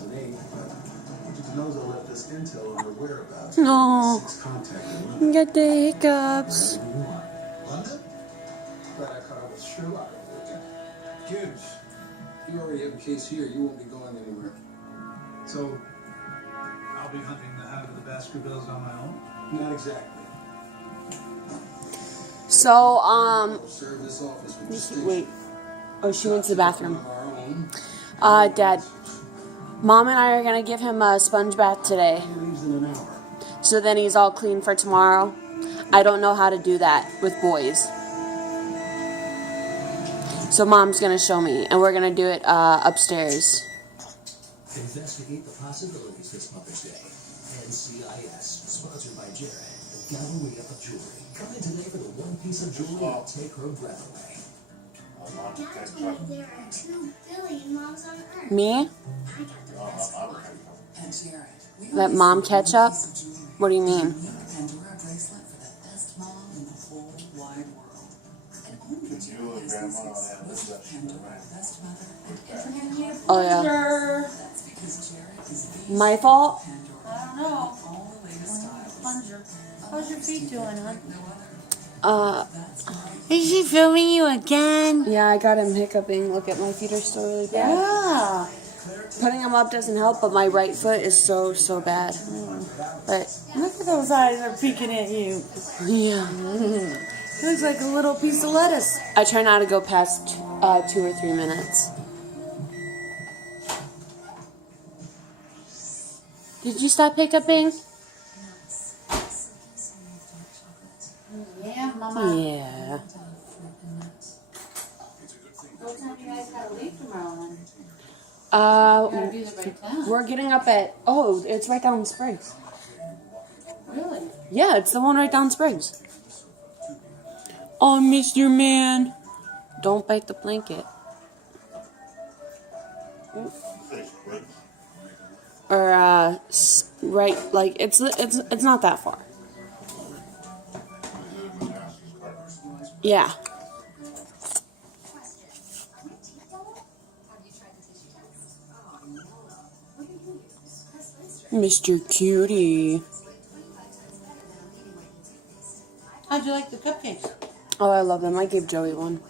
2008, but Genoza left us intel on her whereabouts. No. Contacted Get the hiccups. London? Glad I caught up with Shrew out over the weekend. Huge. You already have a case here. You won't be going anywhere. So, I'll be hunting the Hound of the Baskervilles on my own? Not exactly. So, Serve this office with distinction. wait. Oh, she went to the bathroom. Of our own. Dad. Mom and I are gonna give him a sponge bath today. He leaves in an hour. So then he's all clean for tomorrow. I don't know how to do that with boys. So Mom's gonna show me, and we're gonna do it upstairs. Investigate the possibilities this Mother's Day. NCIS, sponsored by Jared, the Gallery of Jewelry. Come in today for the one piece of jewelry that'll take her breath away. Dad told me there are 2 billion moms on Earth. Me? I got the best one. And Jared, we Let Mom catch up? What do you mean? Pandora bracelet for the best mom in the whole wide world. And only Jared has these exclusive Pandora best mother and every Oh yeah. That's because Jared is the My fault? Pandora. I don't know. All the latest styles. Plunger. How's your feet doing, hon? No other. That's why Is she filming you again? Yeah, I got him hiccuping. Look at my feet are still really bad. Yeah. Putting them up doesn't help, but my right foot is so bad. But Look at those eyes are peeking at you. yeah, Looks like a little piece of lettuce. I try not to go past 2 or 3 minutes. Did you stop hiccuping? Yeah, Mama. Yeah. What time you guys gotta leave tomorrow, hon? Uh, Gotta be there by 10. we're getting up at it's right down Springs. Really? Yeah, it's the one right down Springs. Oh, Mr. Man, don't bite the blanket. Or right, like it's not that far. Yeah. Mr. Cutie. How'd you like the cupcakes? Oh, I love them. I gave Joey one.